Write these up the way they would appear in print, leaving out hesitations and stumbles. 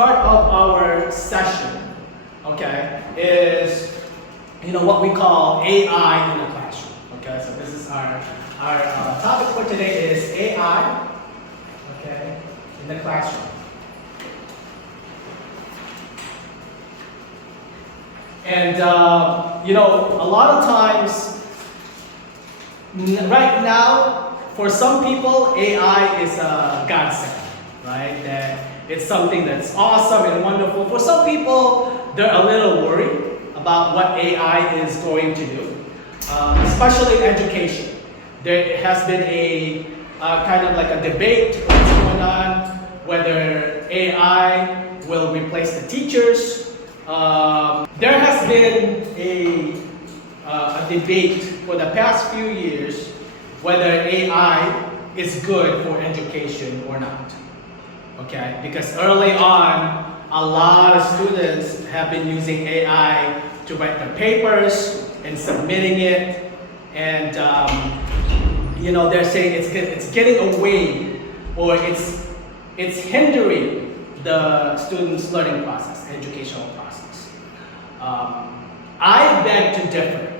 part of our session, okay, is what we call AI in the classroom. Okay, so this is our topic for today is AI, okay, in the classroom. And a lot of times, right now, for some people, AI is a godsend, right? That it's something that's awesome and wonderful. For some people, they're a little worried about what AI is going to do, especially in education. There has been a kind of like a debate that's going on whether AI will replace the teachers. There has been a debate for the past few years whether AI is good for education or not. Okay, because early on, a lot of students have been using AI to write their papers and submitting it, and they're saying it's getting away, or it's hindering the students' learning process, educational process. I beg to differ.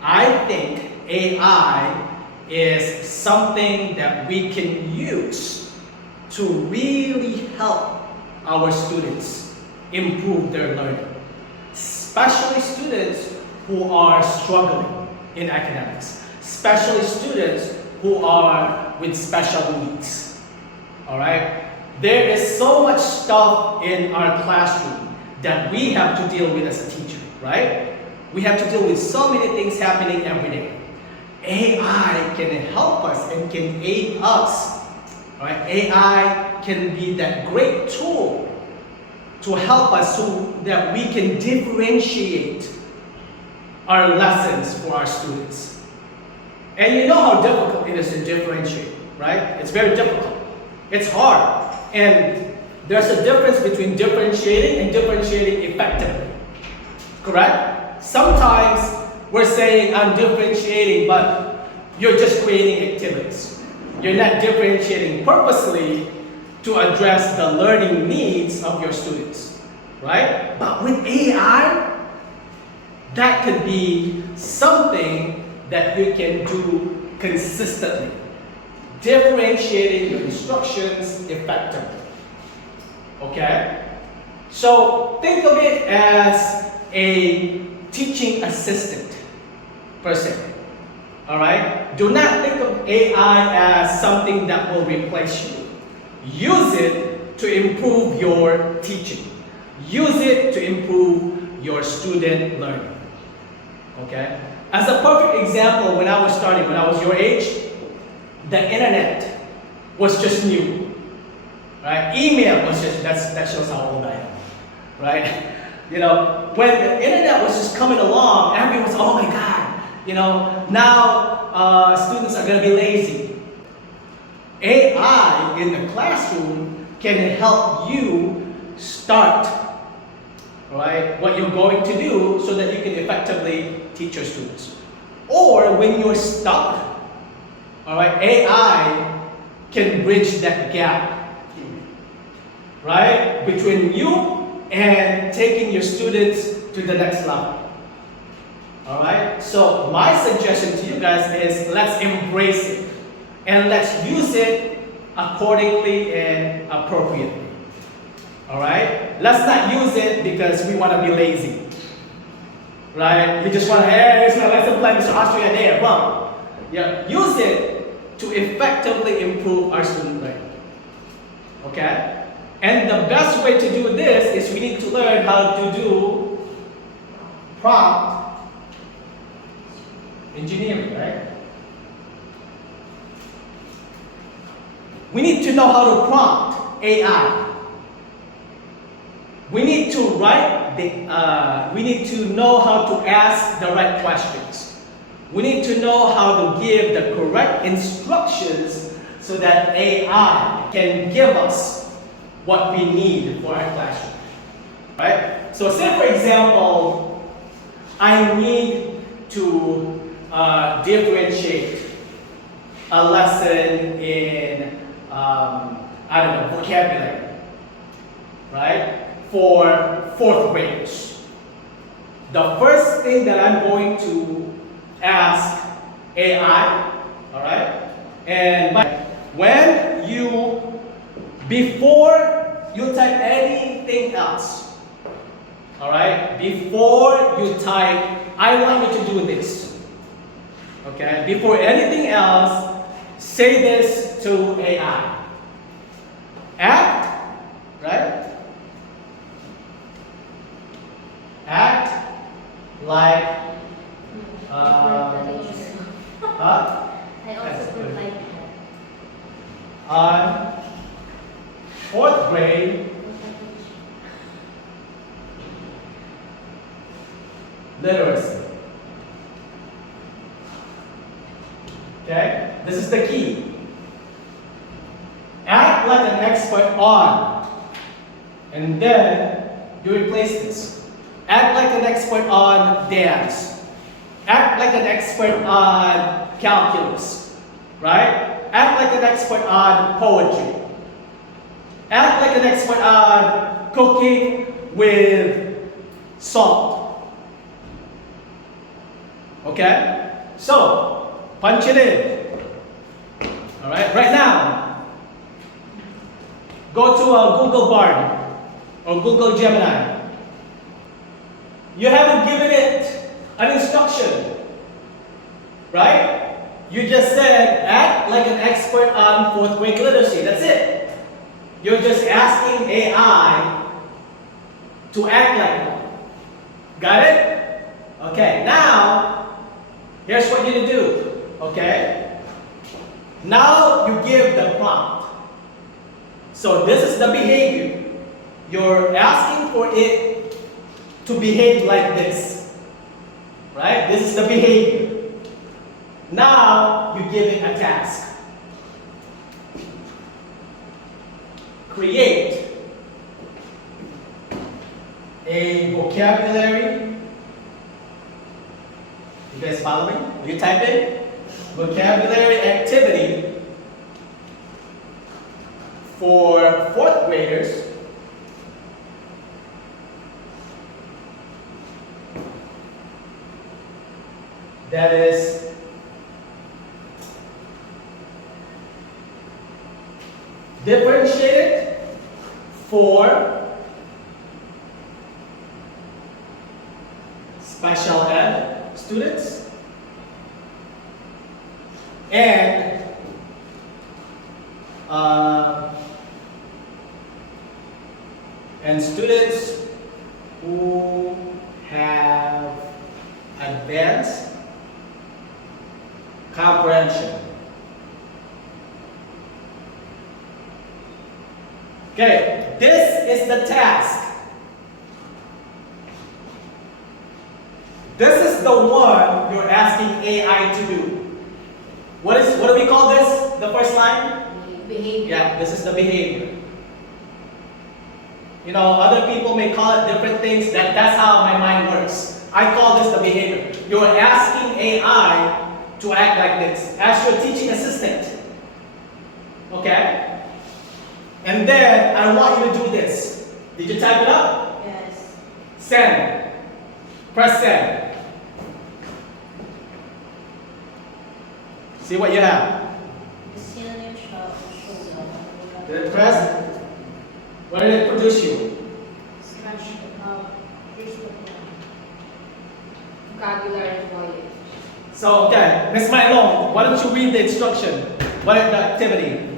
I think AI is something that we can use to really help our students improve their learning, especially students who are struggling in academics, especially students who are with special needs. All right? There is so much stuff in our classroom that we have to deal with as a teacher, right? We have to deal with so many things happening every day. AI can help us and can aid us. Right? AI can be that great tool to help us so that we can differentiate our lessons for our students. And you know how difficult it is to differentiate, right? It's very difficult. It's hard. And there's a difference between differentiating and differentiating effectively. Correct? Sometimes we're saying I'm differentiating, but you're just creating activities. You're not differentiating purposely to address the learning needs of your students, right? But with AI, that could be something that you can do consistently, differentiating your instructions effectively, okay? So think of it as a teaching assistant, per se. All right? Do not think of AI as something that will replace you. Use it to improve your teaching. Use it to improve your student learning. Okay? As a perfect example, when I was your age, the internet was just new. Right? Email was just, that shows how old I am. Right? When the internet was just coming along, everyone was, oh my God, now students are going to be lazy. AI in the classroom can help you start, right, what you're going to do so that you can effectively teach your students. Or when you're stuck, all right, AI can bridge that gap, right, between you and taking your students to the next level. All right? So my suggestion to you guys is let's embrace it and let's use it accordingly and appropriately. All right? Let's not use it because we want to be lazy. Right? We just want to, hey, it's my lesson plan, Mr. Austria there, boom. Yeah, use it to effectively improve our student learning. Okay? And the best way to do this is we need to learn how to do prompt engineering, right? We need to know how to prompt AI. We need to we need to know how to ask the right questions. We need to know how to give the correct instructions so that AI can give us what we need for our classroom, right? So say for example, I need to differentiate a lesson in, vocabulary. right, for fourth graders. The first thing that I'm going to ask AI, all right, and when you, before you type anything else, all right, before you type, I want you to do this, okay, before anything else, say this to AI. Act, right? Act like, I also put like on fourth grade literacy. Okay? This is the key. Act like an expert on. And then you replace this. Act like an expert on dance. Act like an expert on calculus. Right? Act like an expert on poetry. Act like an expert on cooking with salt. Okay? So, punch it in. Alright? Right now, go to a Google Bard or Google Gemini. You haven't given it an instruction. Right? You just said, act like an expert on fourth grade literacy. That's it. You're just asking AI to act like one. Got it? Okay, now, here's what you do. Okay? Now you give the prompt. So this is the behavior. You're asking for it to behave like this. Right? This is the behavior. Now you give it a task. Create a vocabulary. You guys following? Will you type in? Vocabulary activity for fourth graders that is differentiated for special ed students and students who have advanced comprehension. Okay, this is the task. This is the one you're asking AI to do. What do we call this? The first line? Behavior. Yeah, this is the behavior. You know, other people may call it different things. That's how my mind works. I call this the behavior. You're asking AI to act like this as your teaching assistant. Okay? And then I want you to do this. Did you type it up? Yes. Send. Press send. See what you have. Did it press? What did it produce you? Vocabulary voyage. So, okay, Ms. Mylon, why don't you read the instruction? What is the activity?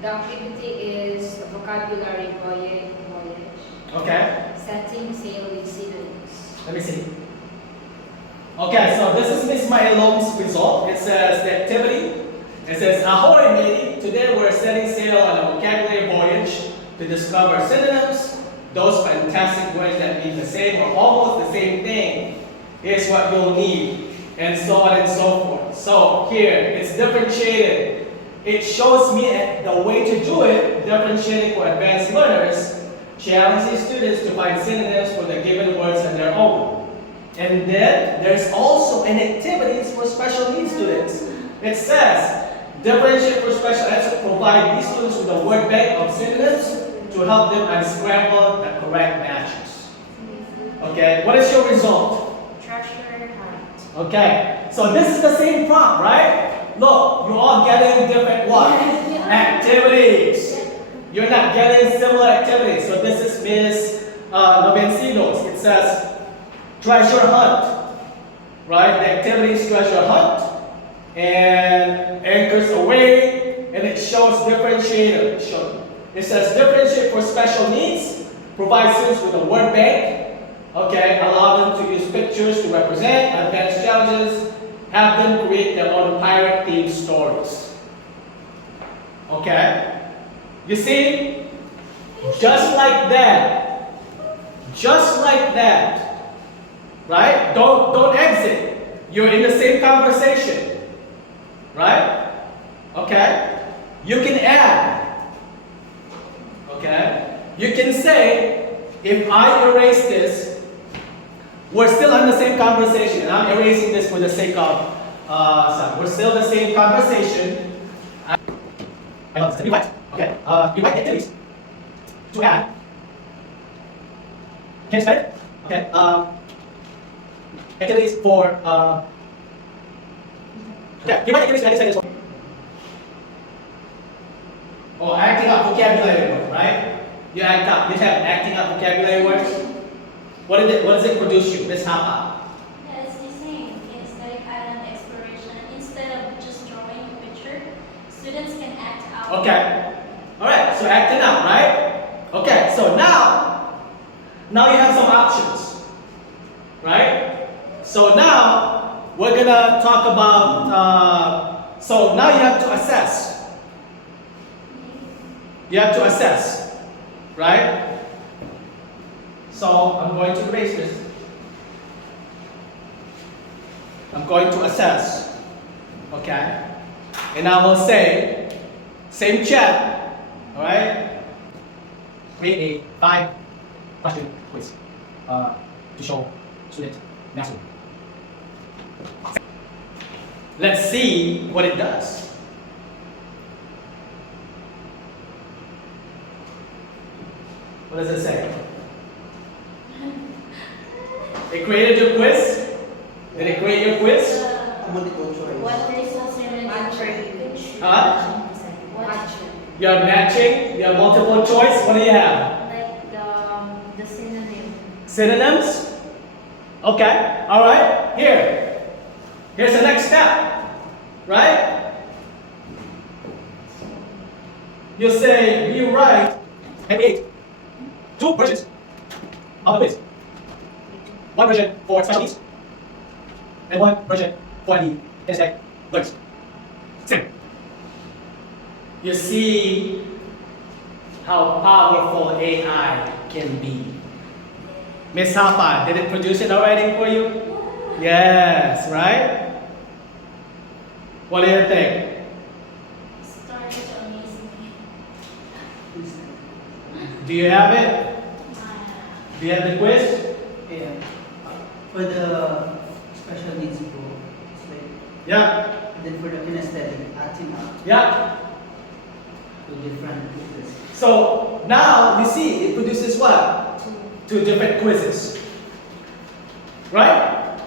The activity is the vocabulary voyage. Okay, Setting sail with synonyms. let me see. Okay, so this is Ms. Mylon's result. It says the activity. It says, ahoy matey, today we're setting sail on a vocabulary voyage to discover synonyms, those fantastic words that mean the same or almost the same thing. Here's what you'll need, and so on and so forth. So here, it's differentiated. It shows me the way to do it, differentiating for advanced learners, challenging students to find synonyms for the given words on their own. And then, there's also an activities for special needs students. It says, differentiate for special ed, provide these students with a word bank of synonyms to help them unscramble the correct matches. Okay, what is your result? Treasure hunt. Okay, so this is the same prompt, right? Look, you're all getting different what? Activities. You're not getting similar activities. So this is Miss Novencinos. It says treasure hunt, right? The activity is treasure hunt, and anchors away, and it shows differentiator. It says differentiate for special needs, provide students with a word bank, okay, allow them to use pictures to represent advanced challenges, have them create their own pirate themed stories. Okay? You see? Just like that. Just like that. Right? Don't exit. You're in the same conversation. Right? Okay? You can add. Okay? You can say, if I erase this, we're still in the same conversation. I'm erasing this for the sake of we're still in the same conversation. Rewrite. Okay. Rewrite activities to add. Can you spell it? Okay. Activities for okay. Rewrite activities to add this. Oh, acting up vocabulary words, right? You act up. You have acting up vocabulary words. What does it produce you, Miss Hapa? Yeah, it's the same. It's like island exploration. Instead of just drawing a picture, students can act out. Okay. Alright, so acting out, right? Okay, so now you have some options. Right? So now we're gonna talk about so now you have to assess. You have to assess. Right? So I'm going to erase this. I'm going to assess. Okay? And I will say, same chat. Alright? Create a 5-question quiz to show student mastery. Let's see what it does. What does it say? It created your quiz? Did it create your quiz? Multiple choice. What results in Huh? Watch. You have matching, you have multiple choice. What do you have? Like the synonym. Synonyms? Okay, alright. Here's the next step. Right? You say, rewrite and create 2 versions of the quiz. 1 version for special needs, and 1 version for the insect learners. Simple. You see how powerful AI can be. Miss Hapa, did it produce it already for you? Yes, right? What do you think? Started to amaze me. Do you have it? Do you have the quiz? Yeah. For the special needs group, it's like, Yeah. then for the kinesthetic, acting out Yeah. to different quizzes. So now you see it produces what? 2 different quizzes. Right?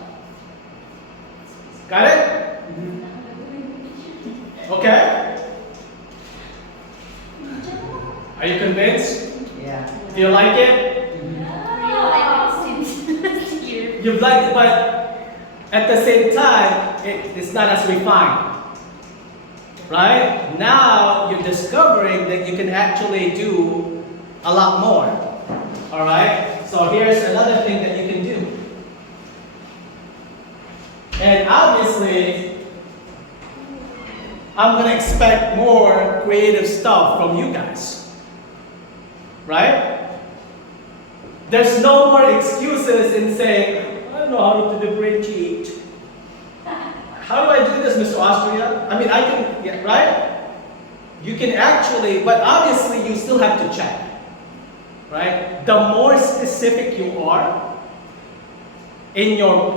Got it? Okay? Are you convinced? Yeah. Do you like it? You've liked it, but at the same time, it's not as refined. Right? Now you're discovering that you can actually do a lot more. Alright? So here's another thing that you can do. And obviously, I'm gonna expect more creative stuff from you guys. Right? There's no more excuses in saying, I don't know how to differentiate. How do I do this, Mr. Austria? I mean, I can, yeah, right? You can actually, but obviously you still have to check. Right? The more specific you are in your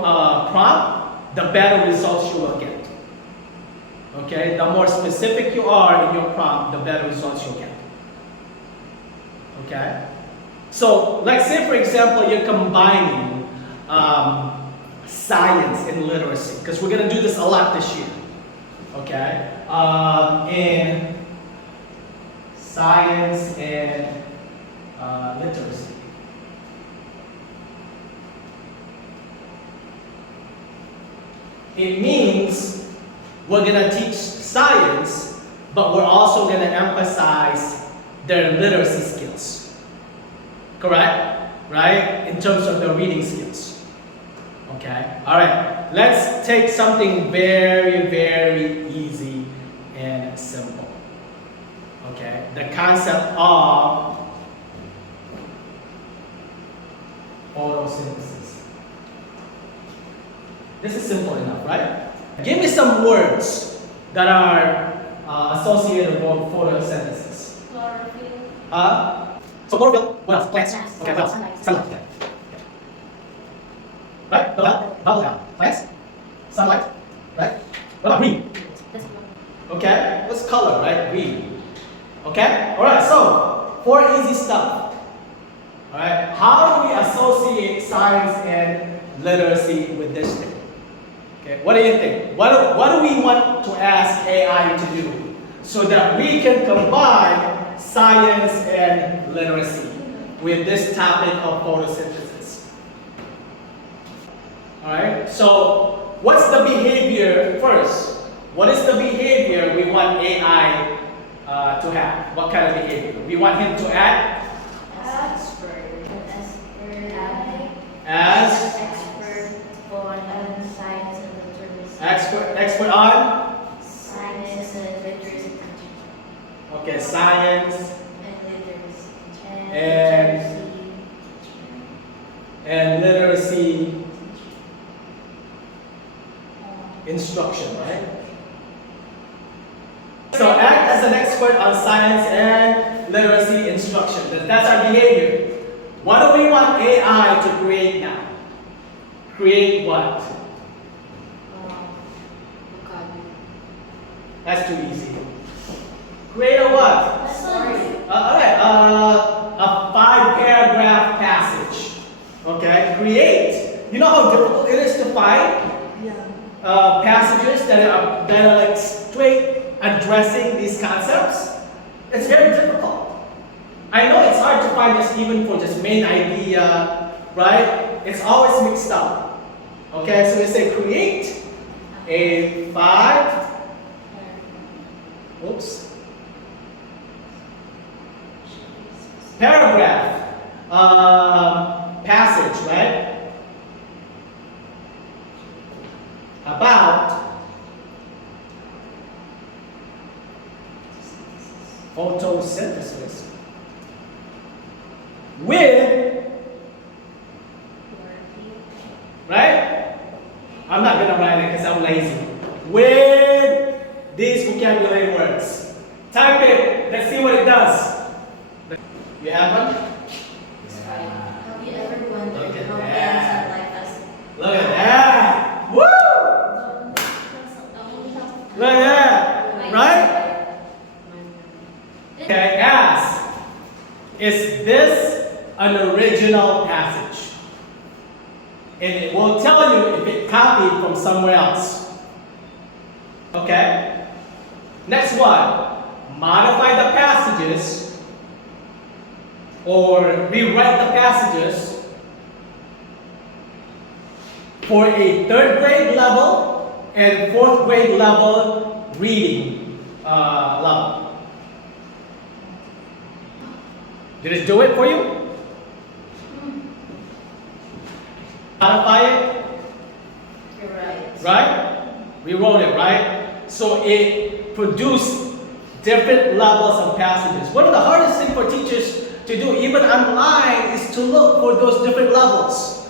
prompt, the better results you will get. Okay? The more specific you are in your prompt, the better results you'll get. Okay? So, like say for example, you're combining science and literacy, because we're going to do this a lot this year. Okay? In science and literacy. It means we're going to teach science, but we're also going to emphasize their literacy skills. Correct? Right? In terms of their reading skills. Okay? Alright. Let's take something very, very easy and simple. Okay? The concept of photosynthesis. This is simple enough, right? Give me some words that are associated with photosynthesis. Chlorophyll. So chlorophyll, what else? Plants. Plants. Okay, what else? Sunlight. Sunlight. Okay. Right? Bubble down. Plants. Sunlight. Right? What about green? That's one. Okay? What's color, right? Green. Okay? Alright, so 4 easy stuff. Alright? How do we associate science and literacy with this thing? Okay, what do you think? What do we want to ask AI to do so that we can combine science and literacy with this topic of photosynthesis? Alright, so what's the behavior first? What is the behavior we want AI to have? What kind of behavior? We want him to act as expert on? Science and literacy. Okay, science And and literacy instruction, right? So act as an expert on science and literacy instruction. That's our behavior. What do we want AI to create now? Create what? That's too easy. Create a what? Alright, a 5-paragraph passage. Okay, create. You know how difficult it is to find passages that are like straight addressing these concepts? It's very difficult. I know it's hard to find just even for just main idea, right? It's always mixed up. Okay, so we say create a 5 paragraph passage, right? About photosynthesis with, right? I'm not gonna write it because I'm lazy. With these vocabulary words. Type it. Let's see what it does. You have one? Have you ever wondered Look at how that. plants are like us? Look at that. Woo! Look at that. Right? Okay, ask. Is this an original passage? And it will tell you if it copied from somewhere else. Okay? Next one. Modify the passages or rewrite the passages for a 3rd grade level and 4th grade level reading level. Did it do it for you? Modify it? You're right. Right? We wrote it, right? So it produced different levels of passages. One of the hardest things for teachers to do, even online, is to look for those different levels.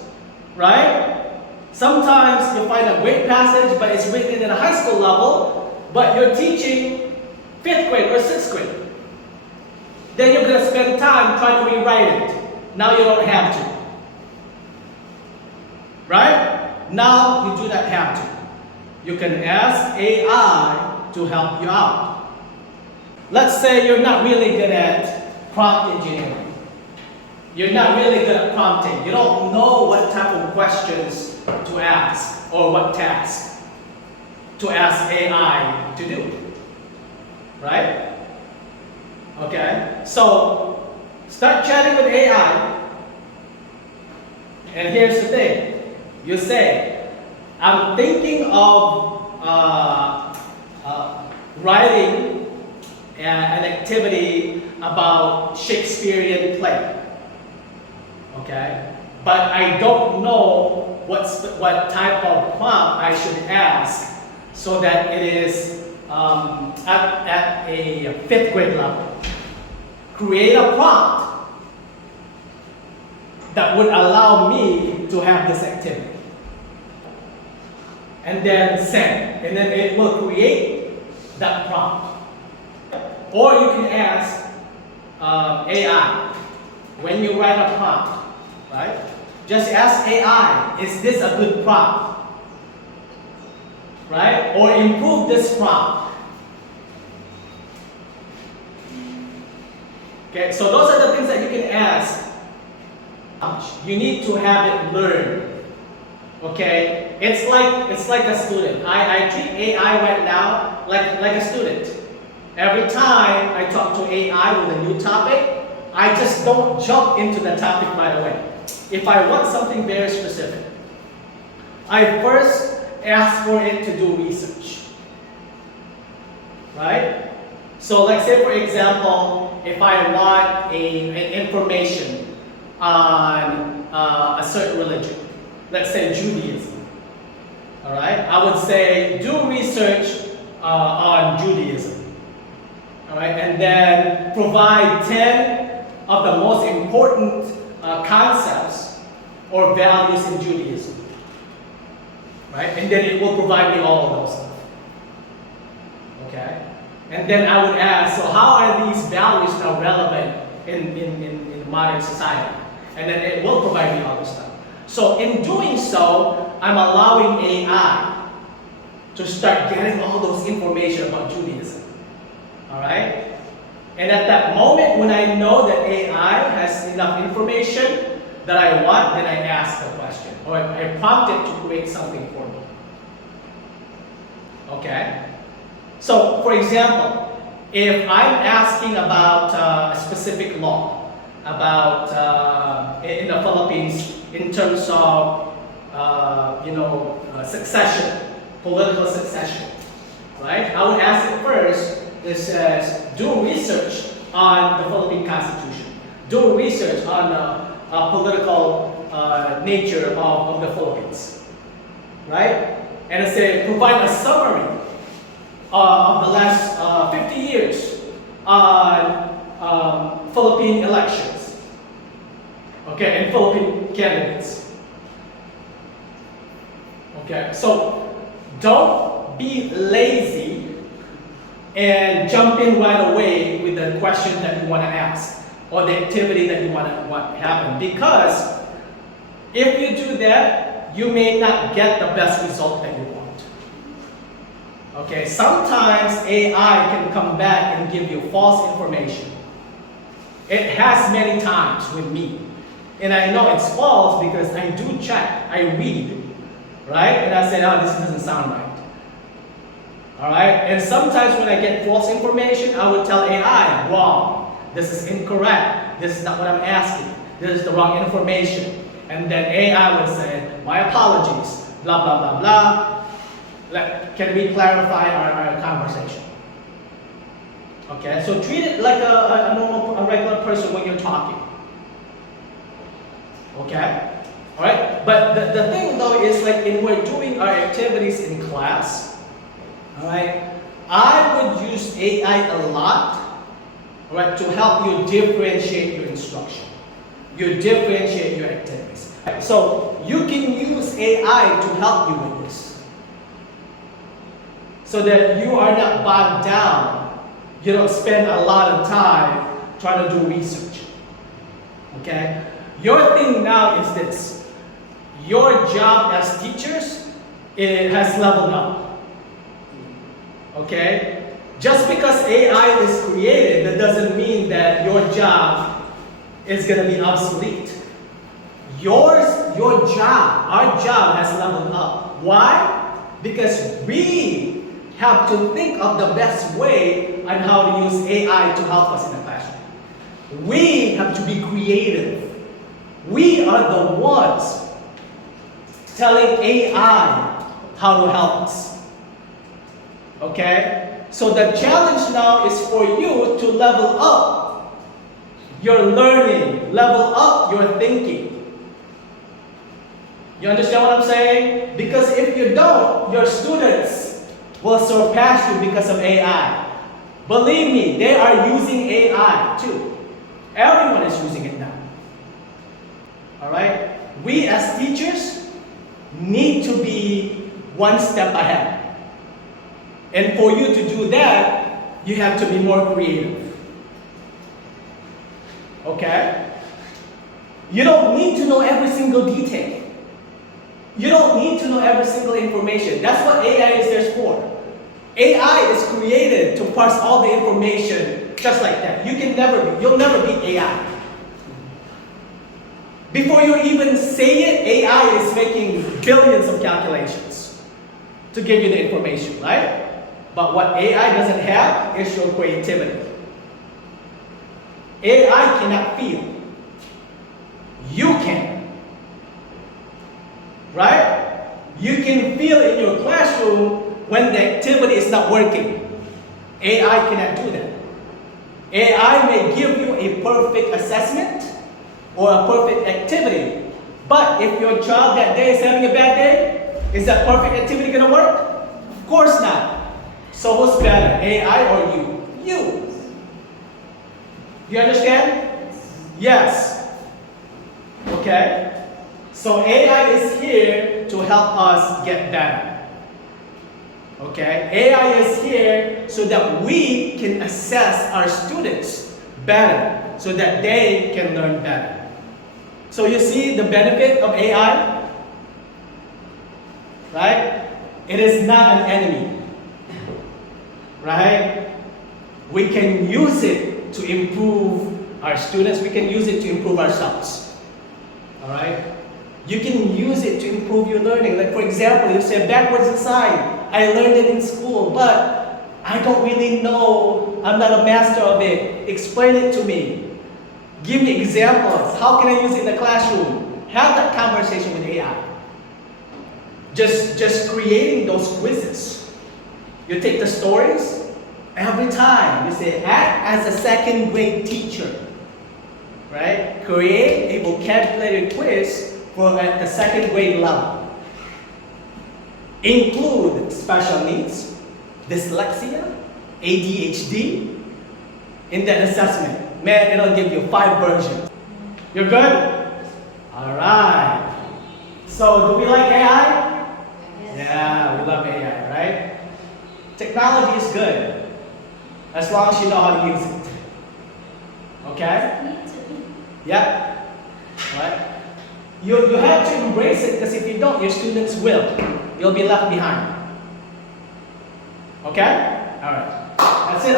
Right? Sometimes you'll find a great passage, but it's written in a high school level, but you're teaching 5th grade or 6th grade. Then you're going to spend time trying to rewrite it. Now you don't have to. Right? Now you do not have to. You can ask AI to help you out. Let's say you're not really good at prompt engineering. You're not really good at prompting. You don't know what type of questions to ask or what task to ask AI to do. Right? Okay? So, start chatting with AI. And here's the thing. You say, I'm thinking of writing an activity about Shakespearean play. Okay? But I don't know what type of prompt I should ask so that it is at a 5th grade level. Create a prompt that would allow me to have this activity. And then send. And then it will create that prompt. Or you can ask AI when you write a prompt, right? Just ask AI, is this a good prompt? Right? Or improve this prompt. Okay, so those are the things that you can ask. You need to have it learn. Okay? It's like a student. I treat AI right now like a student. Every time I talk to AI with a new topic, I just don't jump into the topic right away. If I want something very specific, I first ask for it to do research. Right? So let's say, for example, if I want an information on a certain religion, let's say Judaism. All right? I would say, do research on Judaism. All right? And then provide 10 of the most important concepts or values in Judaism. Right? And then it will provide me all of those stuff. Okay? And then I would ask, so how are these values now relevant in modern society? And then it will provide me all this stuff. So in doing so, I'm allowing AI to start getting all those information about Judaism. All right? And at that moment, when I know that AI has enough information that I want, then I ask the question. Or I prompt it to create something for me. Okay? So, for example, if I'm asking about a specific law, about in the Philippines, in terms of succession, political succession, right? I would ask it first. It says, do research on the Philippine Constitution. Do research on the political nature of the Philippines, right? And it says, provide a summary of the last 50 years on Philippine elections, okay, and Philippine candidates. Okay, so don't be lazy and jump in right away with the question that you want to ask or the activity that you want to happen, because if you do that, you may not get the best result that you want. Okay, sometimes AI can come back and give you false information. It has many times with me. And I know it's false because I do check, I read, right? And I said, oh, this doesn't sound right. All right? And sometimes when I get false information, I would tell AI, wrong. This is incorrect. This is not what I'm asking. This is the wrong information. And then AI would say, my apologies, blah, blah, blah, blah. Can we clarify our conversation? Okay, so treat it like a regular person when you're talking. Okay? Alright? But the thing though is, like, when we're doing our activities in class, alright, I would use AI a lot, alright, to help you differentiate your instruction. You differentiate your activities. So you can use AI to help you with this, so that you are not bogged down. You don't spend a lot of time trying to do research. Okay? Your thing now is this. Your job as teachers, it has leveled up. Okay? Just because AI is created, that doesn't mean that your job is going to be obsolete. Your job, our job has leveled up. Why? Because we have to think of the best way on how to use AI to help us in the classroom. We have to be creative. We are the ones telling AI how to help us. Okay? So the challenge now is for you to level up your learning, level up your thinking. You understand what I'm saying? Because if you don't, your students will surpass you because of AI. Believe me, they are using AI too. Everyone is using it now. Alright? We as teachers need to be one step ahead. And for you to do that, you have to be more creative. Okay? You don't need to know every single detail. You don't need to know every single information. That's what AI is there for. AI is created to parse all the information just like that. You'll never beat AI. Before you even say it, AI is making billions of calculations to give you the information, right? But what AI doesn't have is your creativity. AI cannot feel. You can. Right? You can feel in your classroom when the activity is not working. AI cannot do that. AI may give you a perfect assessment or a perfect activity, but if your child that day is having a bad day, is that perfect activity going to work? Of course not. So who's better, AI or you? You. You understand? Yes. Okay? So AI is here to help us get better. Okay? AI is here so that we can assess our students better, so that they can learn better. So you see the benefit of AI? Right? It is not an enemy. Right? We can use it to improve our students. We can use it to improve ourselves. Alright? You can use it to improve your learning. Like for example, you say backwards and side. I learned it in school, but I don't really know. I'm not a master of it. Explain it to me. Give me examples. How can I use it in the classroom? Have that conversation with AI. Just creating those quizzes. You take the stories, every time you say, act as a second grade teacher. Right? Create a vocabulary quiz for at the second grade level. Include special needs, dyslexia, ADHD in that assessment. Man, it'll give you 5 versions. You're good? Alright. So, do we like AI? Yeah, we love AI, right? Technology is good, as long as you know how to use it. Okay? Need to be. Yeah? Right? You have to embrace it, because if you don't, your students will. You'll be left behind. Okay? Alright. That's it.